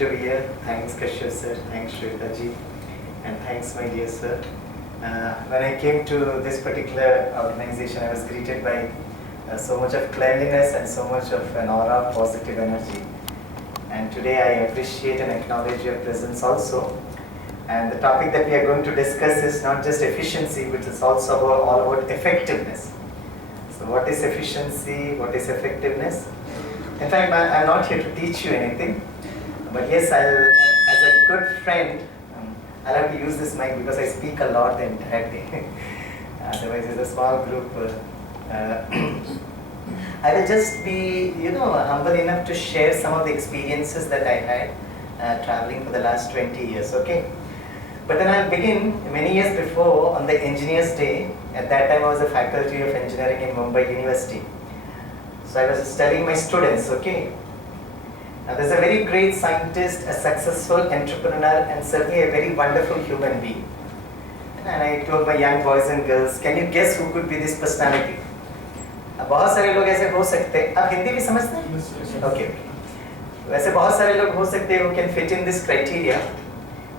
to be here. Thanks Kashyap sir, thanks Shweta ji, and thanks my dear sir. When I came to this particular organization, I was greeted by so much of cleanliness and so much of an aura of positive energy. And today I appreciate and acknowledge your presence also. And the topic that we are going to discuss is not just efficiency, but it's also all about effectiveness. So what is efficiency? What is effectiveness? In fact, I'm not here to teach you anything, but yes, as a good friend, I'll have to use this mic because I speak a lot the entire day. Otherwise, it's a small group. I will just be, humble enough to share some of the experiences that I had traveling for the last 20 years, okay? But then I'll begin many years before on the Engineers Day. At that time, I was a faculty of engineering in Mumbai University. So I was telling my students, okay, now there's a very great scientist, a successful entrepreneur, and certainly a very wonderful human being. And I told my young boys and girls, can you guess who could be this personality? बहुत सारे लोग ऐसे हो सकते हैं, आप हिंदी भी समझते हैं? Okay. वैसे बहुत सारे लोग हो सकते हैं who can fit in this criteria.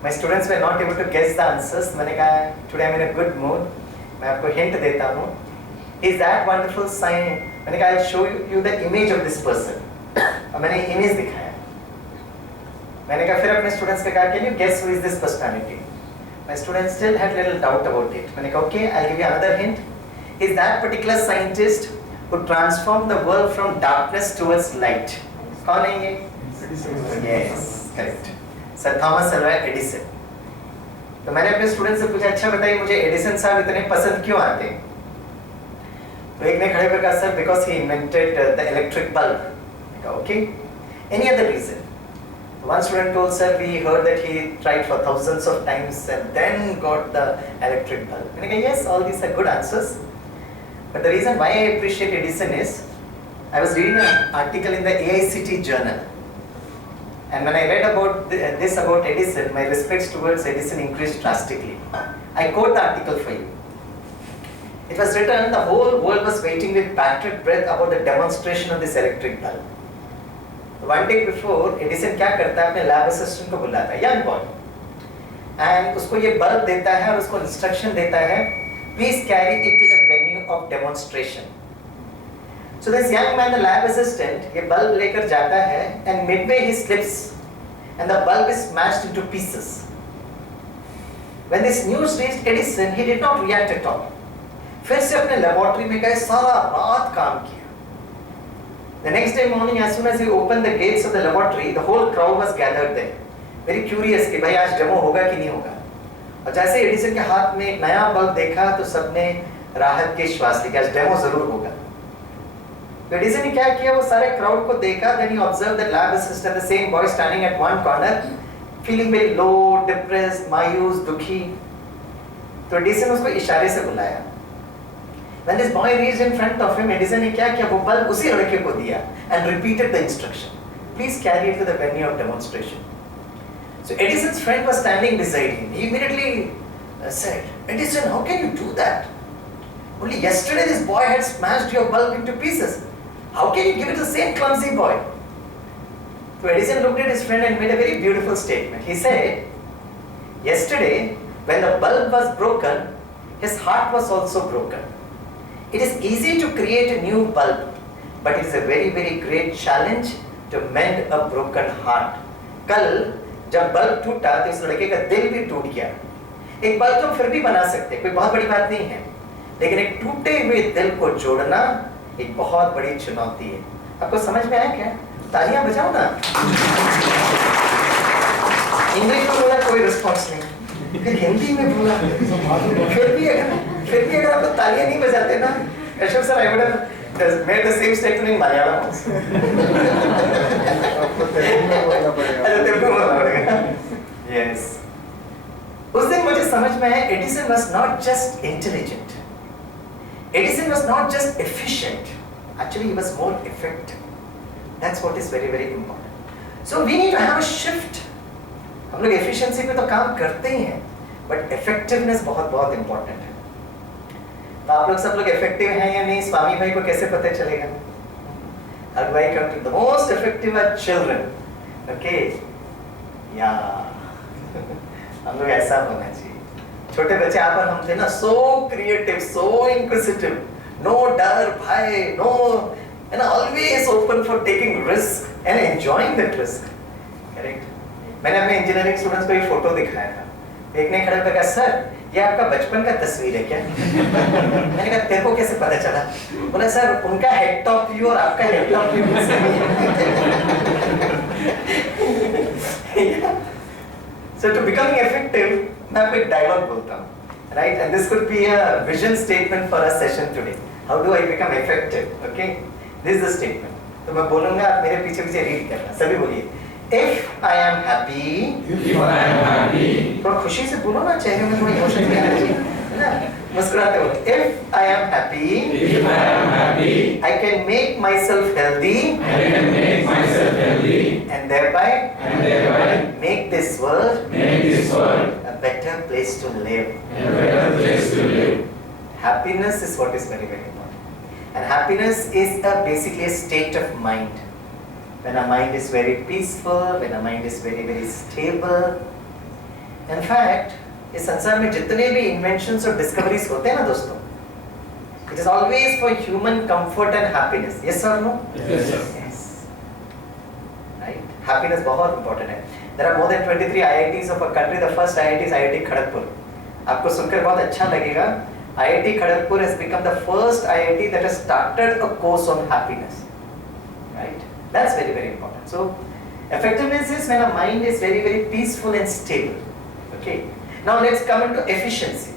My students were not able to guess the answers. मैंने कहा, today I'm in a good mood. मैं आपको hint देता हूँ. Is that wonderful sign? मैंने कहा, I'll show you the image of this person. और मैंने image दिखाया. मैंने कहा फिर अपने students को कहा, can you guess who is this personality? My students still had little doubt about it. मैंने कहा, okay, I'll give you another hint. Is that particular scientist who transformed the world from darkness towards light? कौन है ये? Yes, correct. Sir Thomas Alva Edison. तो मैंने अपने student से पूछा, अच्छा बताइए मुझे एडिसन साहब इतने पसंद क्यों आते हैं? तो एक ने खड़े होकर कहा, sir because he invented the electric bulb. Okay, any other reason? One student told, sir, we heard that he tried for thousands of times and then got the electric bulb. मैंने कहा, yes, all these are good answers. But the reason why I appreciate Edison is, I was reading an article in the AICT journal. And when I read about this about Edison, my respects towards Edison increased drastically. I quote the article for you. It was written, the whole world was waiting with bated breath about the demonstration of this electric bulb. One day before, Edison क्या करता है, अपने lab assistant को बुलाता है, young boy, and उसको ये bulb देता है और उसको instruction देता है, please carry it to the venue of demonstration. So this young man, the lab assistant, ये bulb लेकर जाता है, and midway he slips, and the bulb is smashed into pieces. When this news reached Edison, he did not react at all. फिर से अपने laboratory में गए, सारा रात काम किया. The next day morning, as soon as he opened the gates of the laboratory, the whole crowd was gathered there, very curious कि भाई आज डेमो होगा कि नहीं होगा. और जैसे एडिसन के हाथ में एक नया बल्ब देखा, तो सबने राहत की श्वास ली कि आज डेमो जरूर होगा. तो एडिसन ने क्या किया, वो सारे क्राउड को देखा, then he observed the lab assistant, the same boy standing at one corner, feeling very low, depressed, मायूस, दुखी. तो एडिसन उसको इशारे से बुलाया. When this boy reached in front of him, Edison ने क्या किया, वो बल्ब उसी लड़के को दिया and repeated the instruction. Please carry it to the venue of demonstration. So Edison's friend was standing beside him. He immediately said, Edison, how can you do that? Only yesterday this boy had smashed your bulb into pieces. How can you give it to the same clumsy boy? So Edison looked at his friend and made a very beautiful statement. He said, yesterday when the bulb was broken, his heart was also broken. It is easy to create a new bulb, but it is a very, very great challenge to mend a broken heart. कल जब bulb टूटा तो इस लड़के का दिल भी टूट गया. एक बल्ब तो फिर भी बना सकते हैं, कोई बहुत बड़ी बात नहीं है, लेकिन एक टूटे हुए दिल को जोड़ना एक बहुत बड़ी चुनौती है. आपको समझ में आया क्या? तालियां बजाओ ना. इंग्लिश में बोला कोई रिस्पॉन्स नहीं, फिर हिंदी में बोला, फिर भी अगर आप तालियां नहीं बजाते ना, Kashyap sir, I would have made the same statement in Malayalam also. Yes. उस दिन मुझे समझ में आया, Edison was not just intelligent. Edison was not just efficient. Actually, he was more effective. That's what is very, very important. So we need to have a shift. हम लोग efficiency पे तो काम करते ही हैं, but effectiveness बहुत बहुत important है. तो आप लोग सब लोग effective हैं या नहीं, स्वामी भाई को कैसे पता चलेगा? How do I come to the most effective are children? Okay. या हम लोग ऐसा होना चाहिए। छोटे बच्चे आप और हम थे ना, so creative, so inquisitive, no डर भय, no, and always open for taking risk and enjoying that risk. Correct. मैंने अपने इंजीनियरिंग स्टूडेंट्स को एक फोटो दिखाया था, एक ने खड़े होकर कहा सर ये आपका बचपन का तस्वीर है क्या? मैंने कहा तेरे को कैसे पता चला? बोला सर उनका हेड टॉप व्यू और आपका head top view So to becoming effective, मैं आपको एक डायलॉग बोलता हूँ, right? And this could be a vision statement for our session today. How do I become effective? Okay? This is the statement. तो मैं बोलूँगा, आप मेरे पीछे पीछे रीड करना, सभी बोलिए। If I am happy, थोड़ा खुशी से बोलो ना, चेहरे में थोड़ी इमोशन भी आना चाहिए, है ना? मुस्कुराते बोलो। If I am happy, I can make myself healthy, and thereby make this world a better place to live. Happiness is what is very, very important. And happiness is basically a state of mind. When our mind is very peaceful, when our mind is very, very stable. In fact, इस संसार में जितने भी inventions और discoveries होते हैं ना दोस्तों, it is always for human comfort and happiness. Yes or no? Yes, sir. Yes. Right? Happiness बहुत important है. There are more than 23 IITs of our country. The first IIT is IIT Kharagpur. आपको सुनकर बहुत अच्छा लगेगा. IIT Kharagpur has become the first IIT that has started a course on happiness. Right? That's very, very important. So, effectiveness is when our mind is very, very peaceful and stable. Okay. Now let's come into efficiency.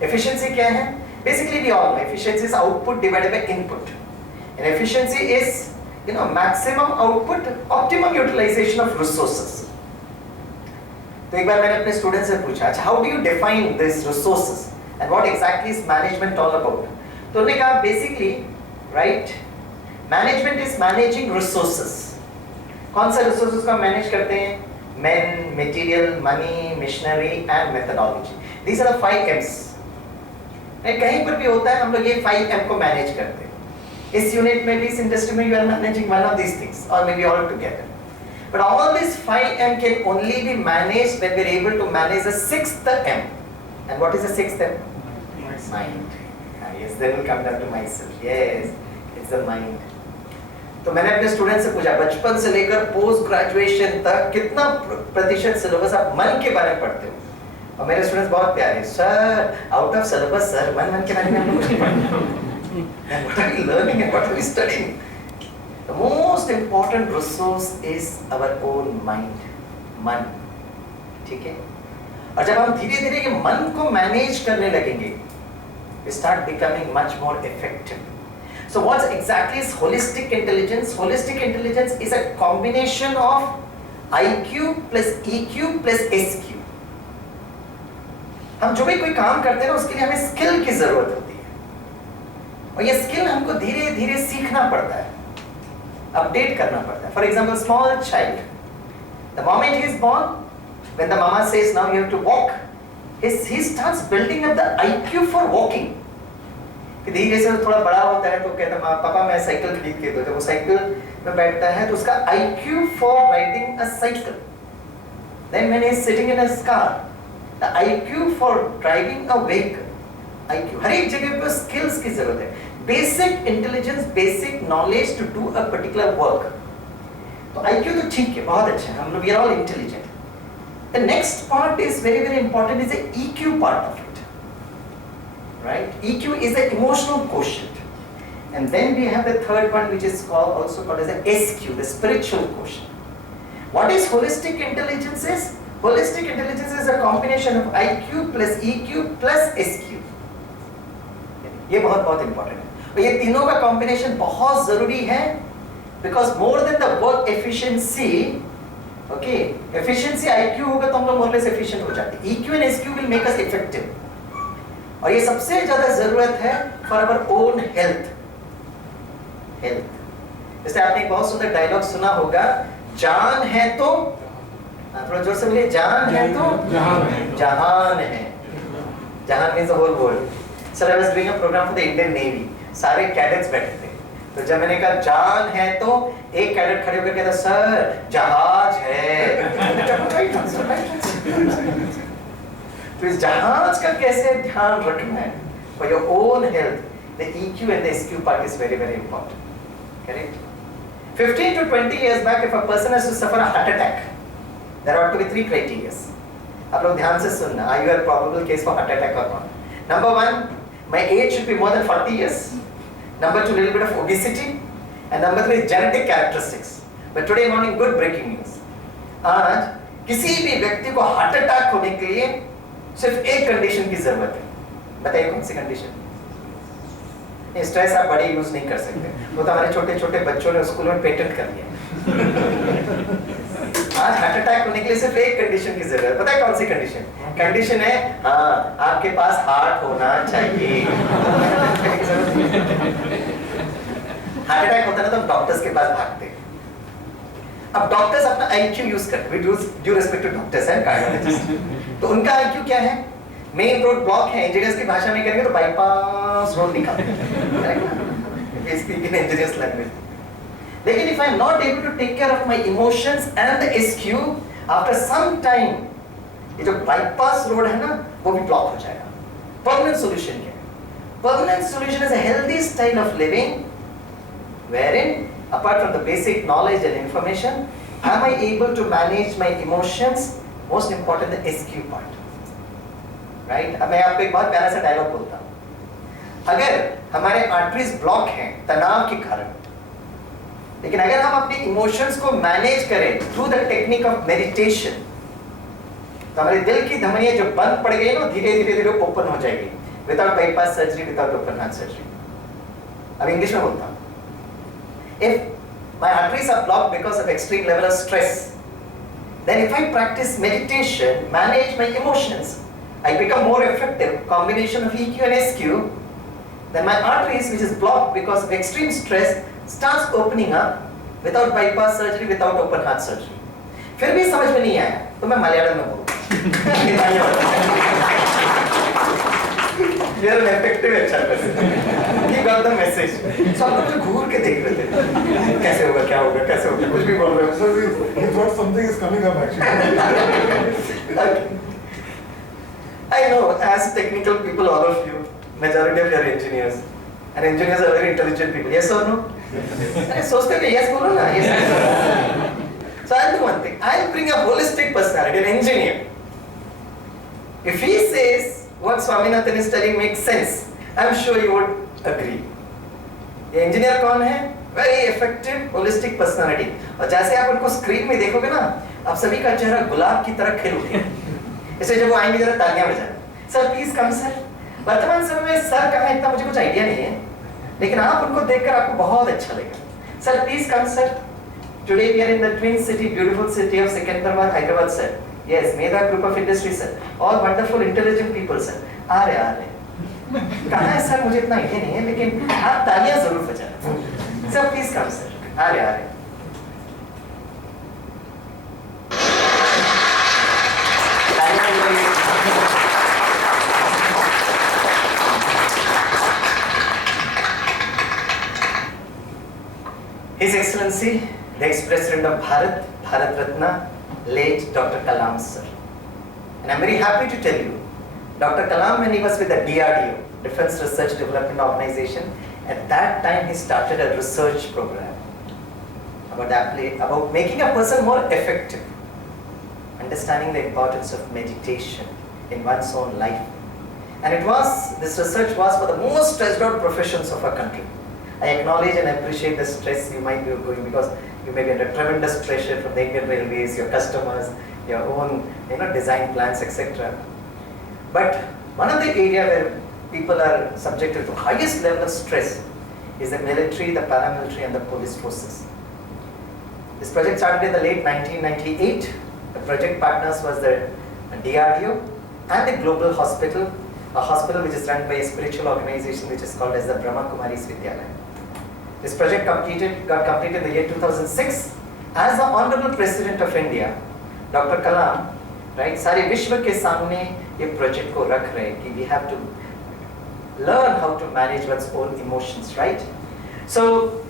Efficiency क्या है? Basically we all know efficiency is output divided by input. And efficiency is, maximum output, optimum utilization of resources. तो एक बार मैंने अपने student से पूछा, अच्छा how do you define these resources and what exactly is management all about? तो उन्होंने कहा basically, right? Management is managing resources. कौन सा resources को मैनेज करते हैं? Men, material, money, machinery and methodology. These are the 5 M's. कहीं पर भी होता है हम लोग ये 5 M को मैनेज करते हैं. इस यूनिट में भी, इस इंडस्ट्री में you are managing one of these things or maybe all together. But all these 5 M can only be managed when we are able to manage the 6th M. And what is the 6th M? Mind. Yes, then we'll come down to myself. Yes, it's the mind. तो मैंने अपने student से पूछा बचपन से लेकर post graduation तक कितना प्रतिशत सिलेबस आप मन के बारे में पढ़ते हो? और मेरे स्टूडेंट्स बहुत प्यारे, sir out of syllabus sir मन के बारे में हम लोग कुछ नहीं पढ़ते। And what are we learning and what are we studying? The most important resource is our own mind. मन, ठीक है? और जब हम धीरे धीरे ये मन को मैनेज करने लगेंगे, we start becoming much more effective. So what exactly is holistic intelligence? Holistic intelligence is a combination of IQ plus EQ plus SQ. हम जो भी कोई काम करते हैं ना उसके लिए हमें स्किल की जरूरत होती है और ये स्किल हमको धीरे धीरे सीखना पड़ता है, अपडेट करना पड़ता है. For example small child, the moment he is born, when the mama says now you have to walk, he starts building up the IQ for walking. धीरे से थोड़ा बड़ा होता है तो कहता है पापा मैं साइकिल खरीद के दो. जब वो साइकिल में बैठता है तो उसका IQ for riding a cycle. Then when he is sitting in his car, the IQ for driving a vehicle. IQ हर एक जगह पे स्किल्स की जरूरत है. Basic intelligence, basic knowledge to do a particular work. तो IQ तो ठीक है, बहुत अच्छा है, हम लोग we are all intelligent. The next part is very very important, is the EQ part of it. Right? EQ is the emotional quotient. And then we have the third one which is also called as the SQ, the spiritual quotient. What is holistic intelligence is? Holistic intelligence is a combination of IQ plus EQ plus SQ. ये बहुत बहुत important है. और ये तीनों का combination बहुत जरूरी है because more than the work efficiency, okay, efficiency IQ होगा तो हम लोग more or less efficient हो जाते हैं. EQ and SQ will make us effective. और ये सबसे ज्यादा जरूरत है फॉर आवर ओन हेल्थ. जैसे आपने एक बहुत सुंदर डायलॉग सुना होगा, जान है तो, थोड़ा जोर से बोलिए, जान है तो जहान है. जहान means the whole world. Sir I was doing a programme for the Indian navy, सारे कैडेट्स बैठे थे. तो जब मैंने कहा जान है तो एक कैडेट खड़े होकर कहता सर जहाज है. तो इस जहाज का कैसे ध्यान रखना है for your own health, the EQ and the SQ part is very, very important. Correct? 15 to 20 years back, if a person has to suffer a heart attack, there ought to be 3 criteria. आप लोग ध्यान से सुनना. Are you a probable case for heart attack or not? Number 1, my age should be more than 40 years. Number 2, little bit of obesity. And number 3, genetic characteristics. But today morning, good breaking news. आज किसी भी व्यक्ति को heart attack होने के लिए सिर्फ एक कंडीशन की जरूरत है. बताइए कौन सी कंडीशन? स्ट्रेस आप बड़े यूज नहीं कर सकते. वो तो हमारे छोटे छोटे बच्चों ने स्कूल में पेटेंट कर लिया. आज हार्ट अटैक होने के लिए सिर्फ एक कंडीशन की जरूरत है. पता है कौन सी कंडीशन? कंडीशन है हाँ आपके पास हार्ट होना चाहिए. हार्ट अटैक होता है ना तो हम डॉक्टर्स के पास भागते हैं. अब डॉक्टर्स अपना आईक्यू यूज करते हैं. Due respect to doctors and cardiologist. तो उनका आईक्यू क्या है? मेन रोड ब्लॉक है. इंजीनियर्स की भाषा में करेंगे तो बाईपास रोड निकालते हैं. Speaking engineers language. लेकिन if I am not able to take care of my emotions and the SQ, after some time, ये जो bypass road है ना, वो भी block हो जाएगा. Permanent solution क्या है? Permanent solution is a healthy style of living, wherein, apart from the basic knowledge and information, am I able to manage my emotions? Most important, the SQ part. Right? अब मैं आपको एक बहुत प्यारा सा dialogue बोलता हूँ. अगर हमारे आर्टरीज ब्लॉक हैं तनाव के कारण, लेकिन अगर हम अपने इमोशंस को मैनेज करें through the technique of meditation, तो हमारे दिल की धमनियां जो बंद पड़ गई ना धीरे धीरे धीरे ओपन हो जाएगी. Without bypass surgery, without open heart surgery. अब इंग्लिश में बोलता हूँ. If my arteries are blocked because of extreme level of stress, then if I practice meditation, manage my emotions, I become more effective combination of EQ and SQ, then my arteries which is blocked because of extreme stress starts opening up without bypass surgery, without open heart surgery. फिर भी समझ में नहीं आया तो मैं मलयालम में बोलूँ. You are an effective HR person. You got the message. So आप लोग घूर के देख रहे थे. कैसे होगा, क्या होगा, कैसे होगा, कुछ भी बोल रहे हो. So he thought something is coming up actually. Okay. I know, as technical people, all of you, majority of you are engineers, and engineers are very intelligent people. Yes or no? अरे सोचते हैं yes बोलो ना. Yes. So I'll do one thing. I'll bring a holistic personality, an engineer. If he says what Swaminathan is telling makes sense, I'm sure you would agree. ये engineer कौन है? Very effective, holistic personality. और जैसे आप उनको screen में देखोगे ना, आप सभी का चेहरा गुलाब की तरह खिल उठेगा. इसलिए जब वो आएंगे जरा तालियां बजाएं. Sir please come sir. वर्तमान समय में सर का इतना मुझे कुछ आइडिया नहीं है, लेकिन आप उनको देखकर आपको बहुत अच्छा लगेगा. Sir please come sir. Today we are in the twin city, beautiful city of Secunderabad, Hyderabad, sir. Yes, Medha Group of Industries, sir. All wonderful, intelligent people, sir. आ रहे. कहाँ है सर? मुझे इतना आइडिया नहीं है, लेकिन आप तालियां जरूर बजाएं. Sir please come sir. आ रहे. His Excellency, the ex-President of Bharat, Bharat Ratna, late Dr. Kalam sir. And I'm very happy to tell you, Dr. Kalam, when he was with the DRDO, Defense Research Development Organization, at that time he started a research program about making a person more effective, understanding the importance of meditation in one's own life. And this research was for the most stressed out professions of our country. I acknowledge and appreciate the stress you might be going, because you may be under tremendous pressure from the Indian Railways, your customers, your own design plans, etc. But one of the areas where people are subjected to highest level of stress is the military, the paramilitary and the police forces. This project started in the late 1998. The project partners was the DRDO and the Global Hospital, a hospital which is run by a spiritual organization which is called as the Brahma Kumaris Vidyalaya. This project got completed in the year 2006. As the Honorable President of India, Dr. Kalam, right, सारे विश्व के सामने ये project को रख रहे कि we have to learn how to manage one's own emotions, right? So,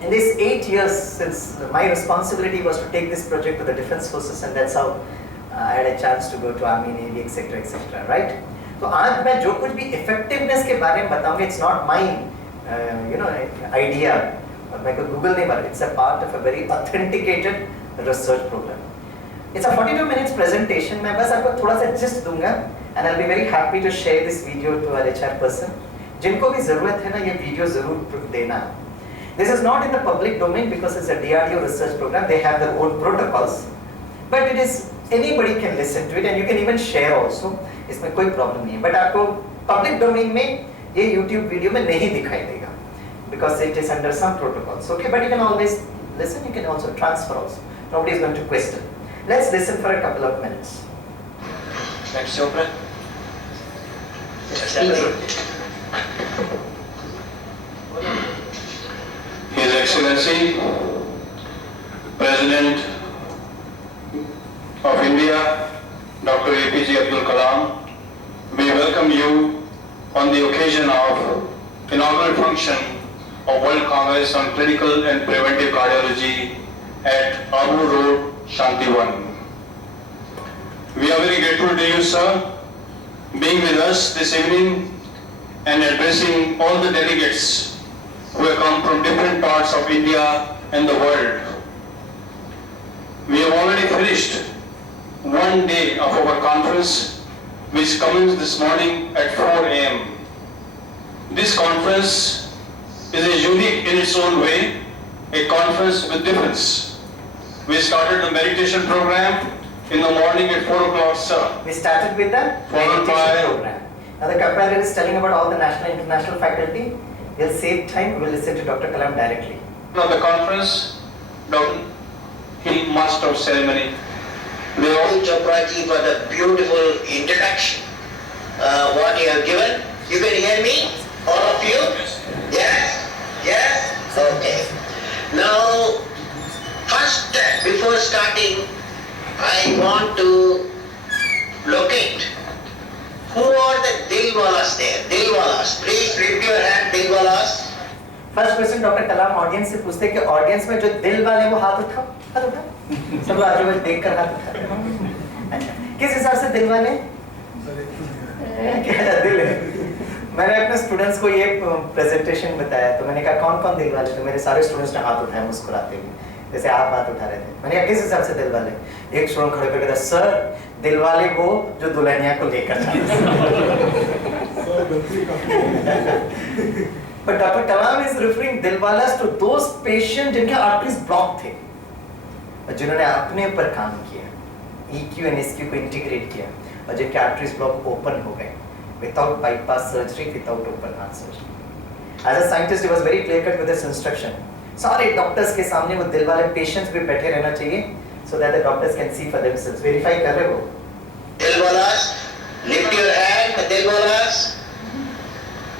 in these 8 years, since my responsibility was to take this project to the defense forces, and that's how I had a chance to go to Army, Navy, etc., right? तो आज मैं जो कुछ भी effectiveness के बारे में बताऊंगा, it's not my idea. मैं कोई Google नहीं बना, it's a part of a very authenticated research program. It's a 42 minutes presentation. मैं बस आपको थोड़ा सा gist दूंगा, and I'll be very happy to share this video to our HR person. जिनको भी जरूरत है ना, ये वीडियो जरूर देना. This is not in the public domain because it's a DRDO research program. They have their own protocols, but it is anybody can listen to it and you can even share also. इसमें कोई problem नहीं है. But आपको public domain में ये YouTube video में नहीं दिखाई देगा because it is under some protocols. Okay, but you can always listen. You can also transfer also. Nobody is going to question. Let's listen for a couple of minutes. Next, Chopra. His Excellency, President of India, Dr. APJ Abdul Kalam, we welcome you on the occasion of inaugural function of World Congress on Clinical and Preventive Cardiology at Abu Road, Shantivan. We are very grateful to you, sir, being with us this evening and addressing all the delegates who have come from different parts of India and the world. We have already finished one day of our conference, which commenced this morning at 4 a.m. This conference is a unique in its own way, a conference with difference. We started the meditation program in the morning at 4 o'clock, sir. We started with the Followed meditation by- program. Now the comparator is telling about all the national and international faculty. We'll save time, we'll listen to Dr. Kalam directly. Now the conference, Dr. He Master of Ceremony. They all Chopra ji for the beautiful introduction. What you have given. You can hear me? All of you? Yes? Yes? Okay. Now, first, before starting, I want to locate who are the Dilwalas there. Dilwalas. Please lift your hand, Dilwalas. First question doctor Kalam audience से पूछते हैं कि audience में जो दिल वाले वो हाथ उठाओ, हाथ उठाओ. सब आजू बाजू देख कर हाथ उठाते हैं. अच्छा, किस हिसाब से दिल वाले? क्या दिल है? मैंने अपने स्टूडेंट्स को ये प्रेजेंटेशन बताया तो मैंने कहा कौन कौन दिल वाले, तो मेरे सारे स्टूडेंट्स ने हाथ उठाए मुस्कुराते हुए, जैसे आप हाथ उठा रहे थे. मैंने कहा किस हिसाब से दिल वाले? एक स्टूडेंट खड़े होकर कहता सर दिल वाले वो जो दुल्हनिया को लेकर जाते. But Dr. Kalam is referring Dilwalas to those patients जिनके आर्टरीज ब्लॉक थे और जिन्होंने अपने ऊपर काम किया, EQ and SQ को इंटीग्रेट किया और जिनके आर्टरीज ब्लॉक ओपन हो गए without bypass surgery, without open heart surgery. As a scientist, he was very clear cut with this instruction. सारे डॉक्टर्स के सामने वो दिल वाले पेशेंट्स भी बैठे रहना चाहिए so that the doctors can see for themselves. Verify कर रहे हो? Dilwalas, lift your hand, Dilwalas.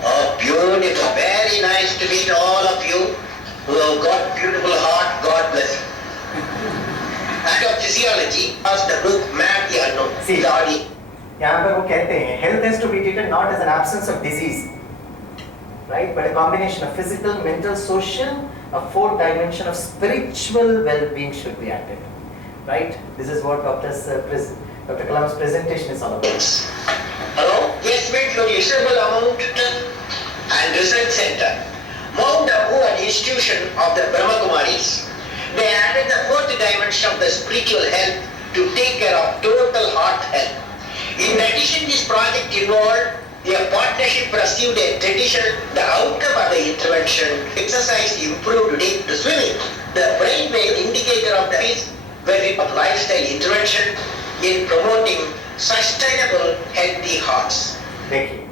Oh, beautiful. Very nice to meet all of you who have got beautiful heart. God bless you. And of physiology, as the book Math the Unknown. See. Body. यहाँ पर वो कहते हैं health has to be treated not as an absence of disease, right, but a combination of physical, mental, social, a fourth dimension of spiritual well-being should be added, right? This is what Dr. Kalam's presentation is all about. Yes. Hello? Yes, made your reasonable amount and research center. Mount Abu, an institution of the Brahma Kumaris. They added the fourth dimension of the spiritual health to take care of total heart health. In addition, this project involved a partnership pursued a tradition, the outcome of the intervention, exercise improved today to swimming. The brainwave indicator of the is very of lifestyle intervention in promoting sustainable healthy hearts. देखिए,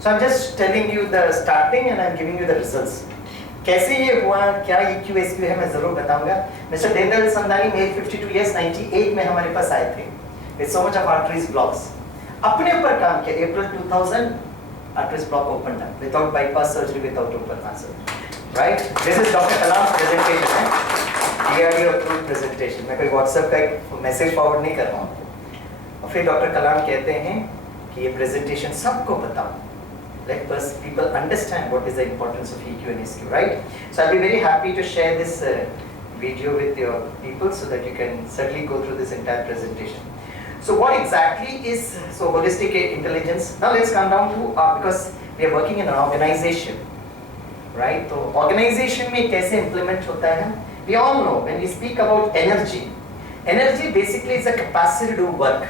so I'm just telling you the starting and I'm giving you the results. कैसे ये हुआ, क्या EQ SQ है, मैं जरूर बताऊंगा. Mr. Dendal Sandani, male 52 years, 98 में हमारे पास आए थे. With so much of arteries blocks. अपने ऊपर काम किया. April 2000, arteries block opened up without bypass surgery, without open heart surgery. Right? This is Dr. Kalam's presentation. DRDO approved presentation. मैं कोई WhatsApp का एक मैसेज फॉरवर्ड नहीं कर रहा हूँ. और फिर डॉक्टर कलाम कहते हैं कि ये प्रेजेंटेशन सबको बताओ. Let us people understand what is the importance of EQ and SQ, right? So I'll be very happy to share this video with your people so that you can certainly go through this entire presentation. So what exactly is holistic intelligence? Now let's come down to because we are working in an organization, right? So organization में कैसे implement होता है? We all know when we speak about energy, energy basically is a capacity to do work.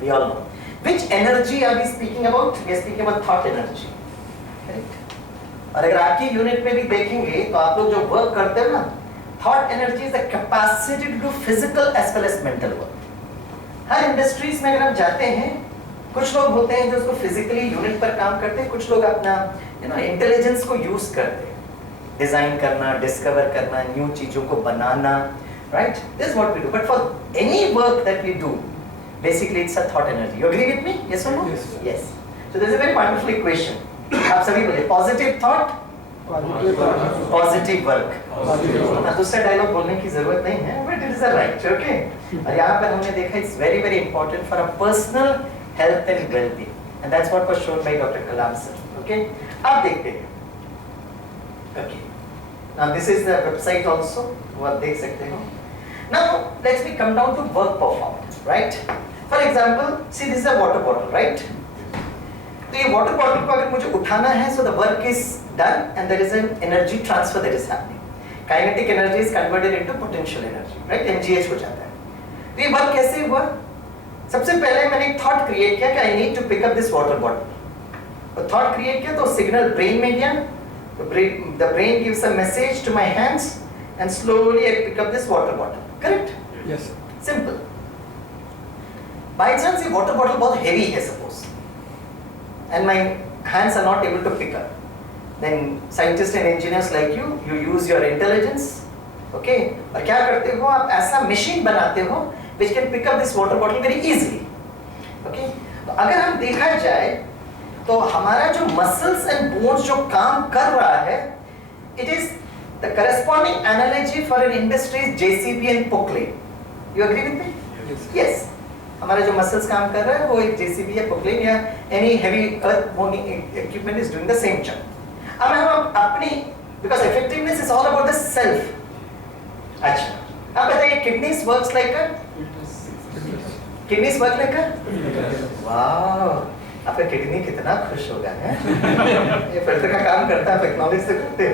We all know. Which energy are we speaking about? We are speaking about thought energy. Correct? और अगर आपकी unit में भी देखेंगे तो आप लोग जो वर्क करते हो ना, thought energy is the capacity to do physical as well as mental work. हर इंडस्ट्रीज में अगर हम जाते हैं, कुछ लोग होते हैं जो उसको फिजिकली यूनिट पर काम करते हैं, कुछ लोग अपना इंटेलिजेंस को यूज करते हैं, डिजाइन करना, डिस्कवर करना, न्यू चीजों को बनाना, right? This is what we do, but for any work that we do basically it's a thought energy. You agree with me? Yes और no? Yes. So this is a very wonderful equation. आप सभी बोलिए positive thought, positive work. दूसरा dialogue बोलने की जरूरत नहीं है, but it is a right, okay. और यहाँ पर हमने देखा it's very very important for a personal health and wellbeing, and that's what was shown by doctor Kalam sir, okay. अब देखते हैं, okay. Now this is the website also, वो आप देख सकते हो। Now let's we come down to work performance, right? For example see this is a water bottle, right? तो ये वाटर बॉटल को अगर मुझे उठाना है, so the work is done and there is an energy transfer that is happening. Kinetic energy is converted into potential energy, right? MGH हो जाता है। तो ये वर्क कैसे हुआ? सबसे पहले मैंने एक थॉट क्रिएट किया कि I need to pick up this water bottle. तो थॉट क्रिएट किया तो सिग्नल ब्रेन में गया, the brain gives a message to my hands and slowly I pick up this water bottle, correct? Yes. Simple. By chance ये water bottle बहुत heavy है suppose, and my hands are not able to pick up, then scientists and engineers like you use your intelligence, okay? और क्या करते हो आप? ऐसा machine बनाते हो which can pick up this water bottle very easily, okay? तो अगर हम देखा जाए तो हमारा जो muscles and bones जो काम कर रहा है, it is the corresponding analogy for an industry's JCB and Poklane. You agree with me? Yes. हमारा जो मसल्स काम कर रहा है वो एक जेसीबी या पोक्लेन या any heavy earth moving equipment is doing the same job. अब हम अपनी, because effectiveness is all about the self. अच्छा, अब बताइए किडनीज वर्क्स लाइक अ, किडनीज वर्क लाइक अ, वाह, आपका किडनी कितना खुश होगा है। ये फिल्टर का काम करता है, आप एक्नॉलेज तो करते हो।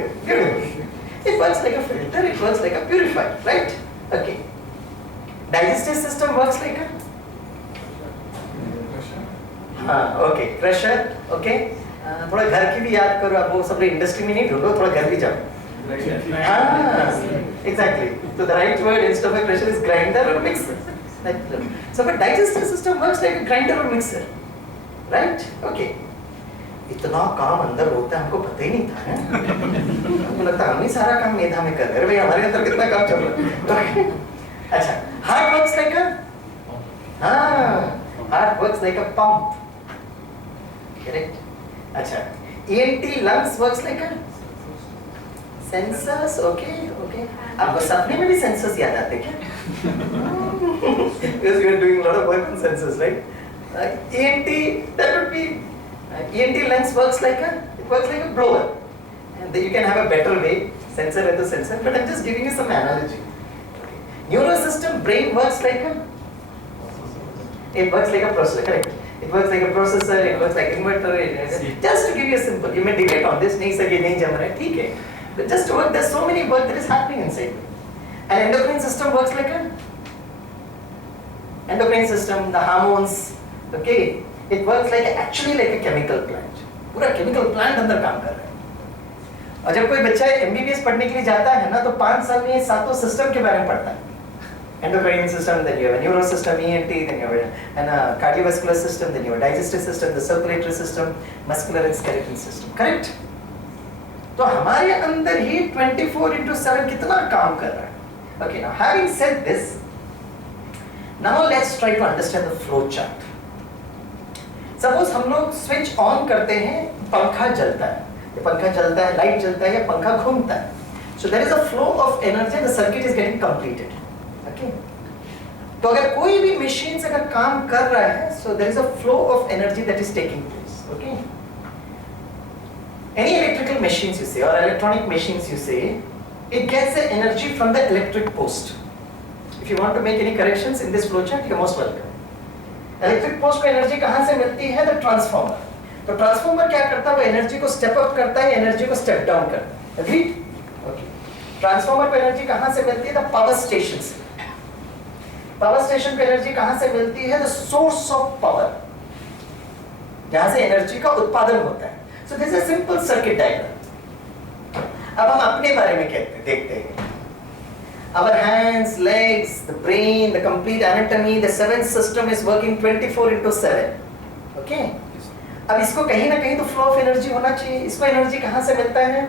It works like a filter, it works like a purifier, right? Okay. Digestive system works like अ, हाँ, ओके, प्रेशर, ओके। थोड़ा घर की भी याद करो, आप वो सब इंडस्ट्री में नहीं ढूंढो, थोड़ा घर भी जाओ। हाँ, एग्जैक्टली। तो the right word instead of pressure is grinder और mixer. So but digestive system works like a grinder और मिक्सर, राइट? ओके। इतना काम अंदर होता है हमको पता ही नहीं था, हैं? हमको लगता है हम ही सारा काम मेधा में कर रहे हैं, भाई हमारे अंदर कितना काम चल रहा है। अच्छा, हार्ट वर्क्स लाइक अ, हाँ, हार्ट वर्क्स लाइक अ पंप, करेक्ट? अच्छा, ENT lungs works like a sensors, okay, okay. आपको सपने में भी sensors याद आते क्या? Because you are doing a lot of work on sensors, right? ENT, that would be ENT lungs works like a blower, and you can have a better way, sensor है तो sensor, but I'm just giving you some analogy. Okay. Neurosystem, brain works like a, it works like a processor, correct? It works like a processor, it works like inverter, just to give you a simple, you may debate on this, नहीं sir ये नहीं जम रहा है, ठीक है, but just to work, there's so many work that is happening inside. And endocrine system works like a, endocrine system, the hormones, okay, it works like actually like a chemical plant, पूरा chemical plant अंदर काम कर रहा है। और जब कोई बच्चा MBBS पढ़ने के लिए जाता है ना, तो 5 साल में ये सातों सिस्टम के बारे में पढ़ता है। Endocrine system, then you have a neurosystem, ENT, then you have a cardiovascular system, then you have a digestive system, the circulatory system, muscular and skeletal system, correct? तो हमारे अंदर ही 24/7 कितना काम कर रहा है? Okay, now having said this, now let's try to understand the flow chart. Suppose हम लोग switch on करते हैं, पंखा जलता है, ये पंखा जलता है, लाइट जलता है, या पंखा घूमता है. So there is a flow of energy, the circuit is getting completed. Okay? तो अगर कोई भी मशीन से अगर काम कर रहा है, so there is a flow of energy that is taking place. Okay? Any electrical machines you say or electronic machines you say, It gets the energy from the electric post. If you want to make any corrections in this flowchart, you're most welcome. Electric post को energy कहाँ से मिलती है? The transformer. तो transformer क्या करता है? वो एनर्जी को स्टेप अप करता है, एनर्जी को स्टेप डाउन करता है. Agreed? Okay. ट्रांसफॉर्मर को एनर्जी कहाँ से मिलती है? The power station से. पावर स्टेशन पे एनर्जी कहाँ से मिलती है? The source of power. जहाँ से एनर्जी का उत्पादन होता है. So this is a simple circuit diagram. अब हम अपने बारे में देखते हैं. Our hands, legs, the brain, the complete anatomy, the seventh system is working 24/7. Okay? अब इसको कहीं ना कहीं तो flow of energy होना चाहिए. इसको एनर्जी कहाँ से मिलता है?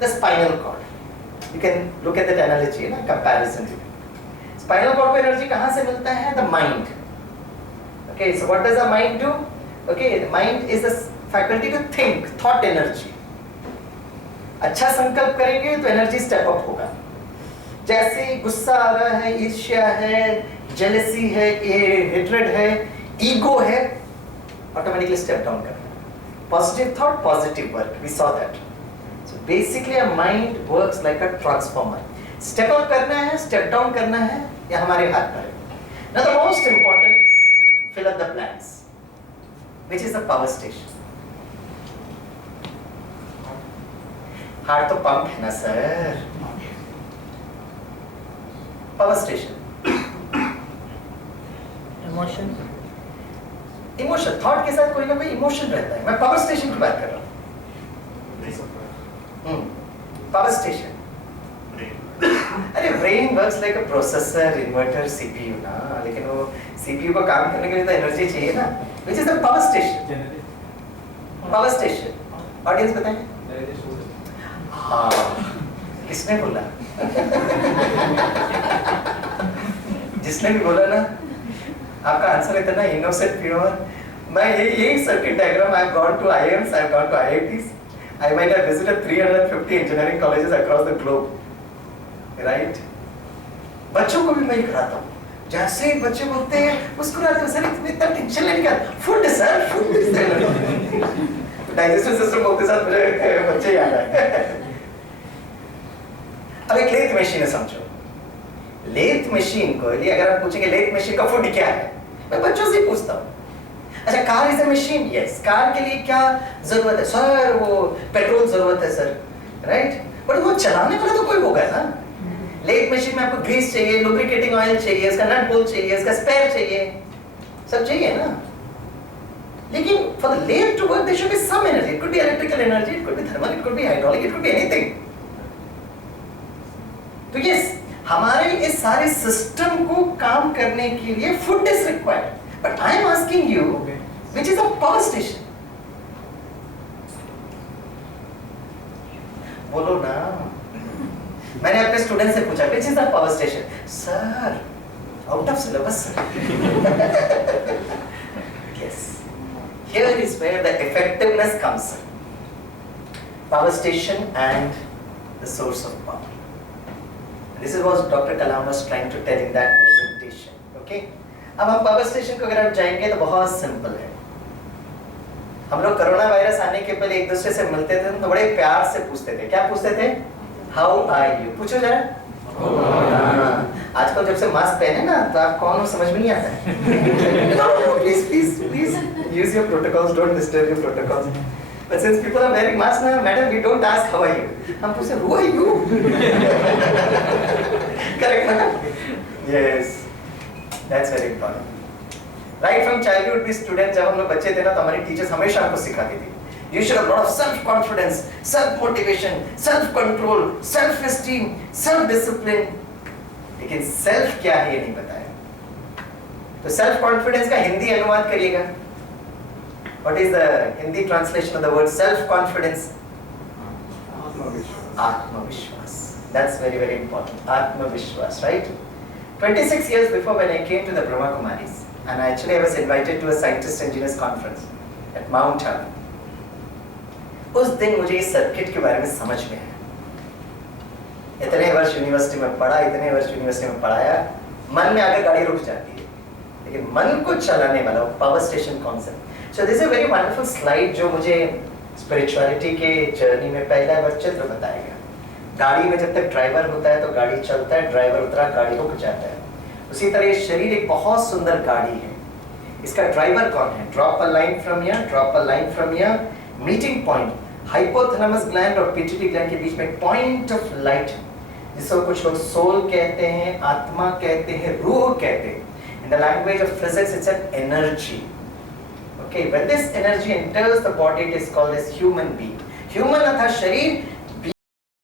The spinal cord. You can look at that analogy, ना comparison. Spinal cord को एनर्जी कहाँ से मिलता है? The mind. Okay, so what does the mind do? Okay, the mind is the faculty to think, thought energy. अच्छा संकल्प करेंगे तो एनर्जी स्टेप अप होगा. जैसे गुस्सा आ रहा है, ईर्ष्या है, जेलसी है, हेट्रेड है, ईगो है, ऑटोमेटिकली स्टेप डाउन करना. Positive thought, positive work. We saw that. So basically a mind works like a transformer. Step up करना है, स्टेप डाउन करना है, ये हमारे हाथ पर है. Now the most important, fill up the blanks, which is the power station. Heart तो पंप है ना sir. Power station, emotion, emotion, thought के साथ कोई ना कोई इमोशन रहता है. मैं पावर स्टेशन की बात कर रहा हूँ. Power station. अरे brain works like a processor, inverter, CPU ना. लेकिन वो सीपीयू को काम करने के लिए तो एनर्जी चाहिए ना. Which is the power station. Power station. Audience बताएं. हाँ, किसने बोला? जिसने भी बोला ना, आपका आंसर इतना इनोसेंट, प्योर. मैं यही circuit diagram, I have gone to IIMs, I have gone to IITs, I might have visited 350 engineering colleges across the globe, right? बच्चों को भी मैं कराता हूँ. जैसे ही बच्चे बोलते हैं, मुस्कुराते हैं, सर इतना टेंशन लेने का. Food sir, food. Digestive system बोलते साथ मेरे बच्चे याद आए. अब एक लेथ मशीन है, समझो. लेथ मशीन को यदि अगर आप पूछेंगे लेथ मशीन का फूड क्या है, मैं बच्चों से पूछता हूँ. अच्छा, car is a machine. Yes, car के लिए क्या जरूरत है सर? वो पेट्रोल जरूरत है सर, राइट? बट वो चलाने वाला तो कोई होगा ना. लेथ मशीन में आपको ग्रीस चाहिए, लुब्रिकेटिंग ऑयल चाहिए, इसका नट बोल्ट चाहिए, इसका स्पेयर चाहिए, सब चाहिए ना. लेकिन for the lathe to work there should be some energy. It could be electrical energy, it could be thermal, it could be hydraulic, it could be anything. तो यस, हमारे इस सारे सिस्टम को काम करने के लिए food is required. But I am asking you, which is a power station? बोलो ना. मैंने अपने स्टूडेंट से पूछा, which is the power station? Sir, out of syllabus. Yes, here is where the effectiveness comes in. Power station and the source of power. This is what Dr. Kalam was trying to tell in that presentation. Okay? अब हम power station को अगर आप जाएंगे तो बहुत simple है. हम लोग कोरोना वायरस आने के पहले एक दूसरे से मिलते थे तो बड़े प्यार से पूछते थे. क्या पूछते थे? How are you. पूछो जरा. आजकल जब से मास्क पहने ना तो आप कौन हो समझ में नहीं आता है. No, please use your protocols, don't disturb your protocols. But since people are wearing masks now, madam, we don't ask how are you. हम पूछते who are you? Correct ना? Yes, that's very important. Right from childhood, we students जब हम लोग बच्चे थे ना तो हमारी टीचर्स हमेशा हमको सिखाती थी. You should have a lot of self-confidence, self-motivation, self-control, self-esteem, self-discipline. लेकिन self क्या है ये नहीं बताया. तो self-confidence का हिंदी अनुवाद करिएगा. What is the Hindi translation of the word self-confidence? Atmavishwas. That's very, very important. Atmavishwas, right? 26 years before when I came to the Brahma Kumaris, and actually I was invited to a scientist engineers conference at Mount Abu. उस दिन मुझे इस circuit के बारे में समझ में आया. इतने वर्ष यूनिवर्सिटी में पढ़ा, इतने वर्ष यूनिवर्सिटी में पढ़ाया, मन में आकर गाड़ी रुक जाती है, लेकिन मन को चलाने वाला power station concept. So this is a very wonderful slide जो मुझे स्पिरिचुअलिटी के जर्नी में पहला बार चित्र बताएगा. गाड़ी में जब तक ड्राइवर होता है तो गाड़ी चलता है, ड्राइवर उतरा गाड़ी रुक जाता है। उसी तरह ये शरीर एक बहुत सुंदर गाड़ी है। इसका ड्राइवर कौन है? Drop a line from here, drop a line from here, meeting point hypothalamus gland और पिट्यूटरी ग्लैंड के बीच में पॉइंट ऑफ लाइट, जिसको कुछ लोग सोल कहते हैं, आत्मा कहते हैं, रूह कहते हैं। In the language of physics, it's an energy. Okay, when this energy enters the body, it is called as human being. Human अर्थात शरीर,